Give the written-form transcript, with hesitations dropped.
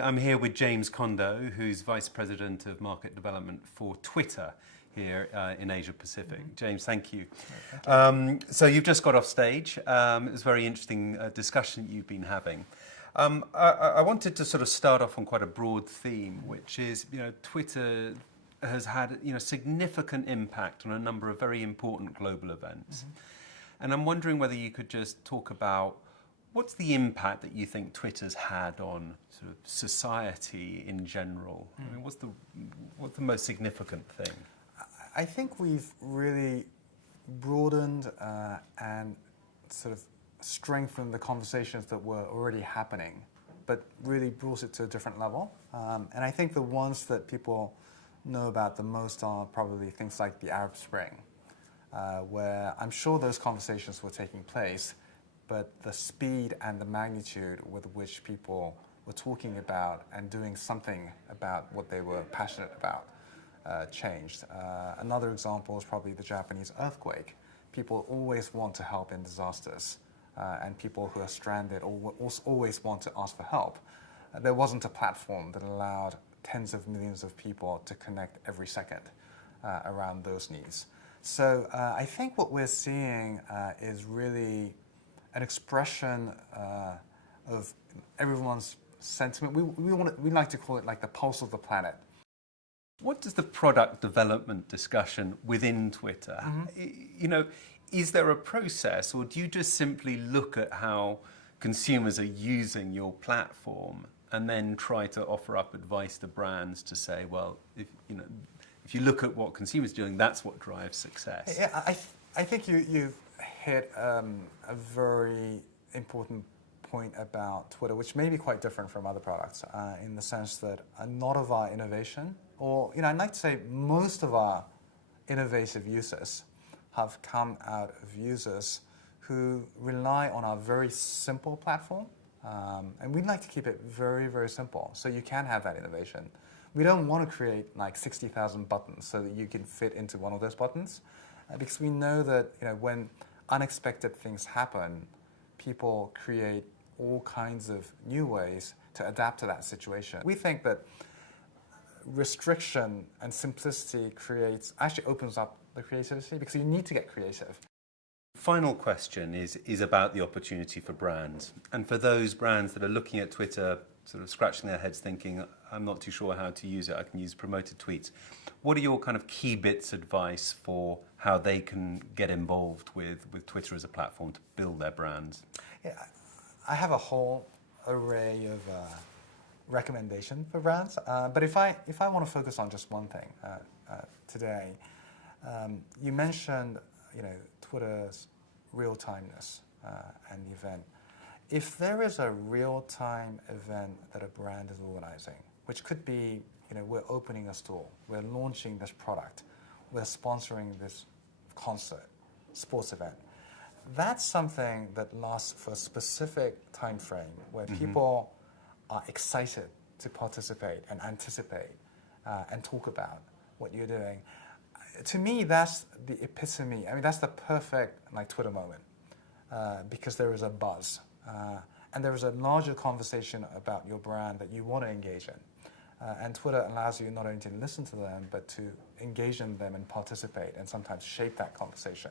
I'm here with James Kondo, who's Vice President of Market Development for Twitter here in Asia Pacific. James, thank you. So you've just got off stage. It was a very interesting discussion you've been having. I wanted to sort of start off on quite a broad theme, which is, Twitter has had, significant impact on a number of very important global events. And I'm wondering whether you could just talk about what's the impact that you think Twitter's had on sort of society in general? I mean, what's the most significant thing? I think we've really broadened and sort of strengthened the conversations that were already happening, but really brought it to a different level. And I think the ones that people know about the most are probably things like the Arab Spring, where I'm sure those conversations were taking place, but the speed and the magnitude with which people were talking about and doing something about what they were passionate about changed. Another example is probably the Japanese earthquake. People always want to help in disasters, and people who are stranded always want to ask for help. There wasn't a platform that allowed tens of millions of people to connect every second around those needs. So I think what we're seeing is really an expression of everyone's sentiment. We like to call it like the pulse of the planet. What does the product development discussion within Twitter, is there a process, or do you just simply look at how consumers are using your platform and then try to offer up advice to brands to say, well, if you look at what consumers are doing, that's what drives success? Yeah, I think you've hit a very important point about Twitter, which may be quite different from other products in the sense that a lot of our innovation, or I'd like to say most of our innovative users have come out of users who rely on our very simple platform. And we'd like to keep it very, very simple so you can have that innovation. We don't want to create like 60,000 buttons so that you can fit into one of those buttons, because we know that when unexpected things happen, people create all kinds of new ways to adapt to that situation. We think that restriction and simplicity actually opens up the creativity, because you need to get creative. Final question is about the opportunity for brands. And for those brands that are looking at Twitter, sort of scratching their heads thinking, I'm not too sure how to use it, I can use promoted tweets. What are your kind of key bits of advice for how they can get involved with Twitter as a platform to build their brands? Yeah, I have a whole array of recommendations for brands, but if I want to focus on just one thing today, you mentioned Twitter's real-timeness and the event. If there is a real-time event that a brand is organizing, which could be, we're opening a store, we're launching this product, we're sponsoring this concert, sports event, that's something that lasts for a specific time frame where people are excited to participate and anticipate and talk about what you're doing. To me, that's the epitome. I mean, that's the perfect Twitter moment because there is a buzz and there is a larger conversation about your brand that you want to engage in. And Twitter allows you not only to listen to them, but to engage in them and participate and sometimes shape that conversation.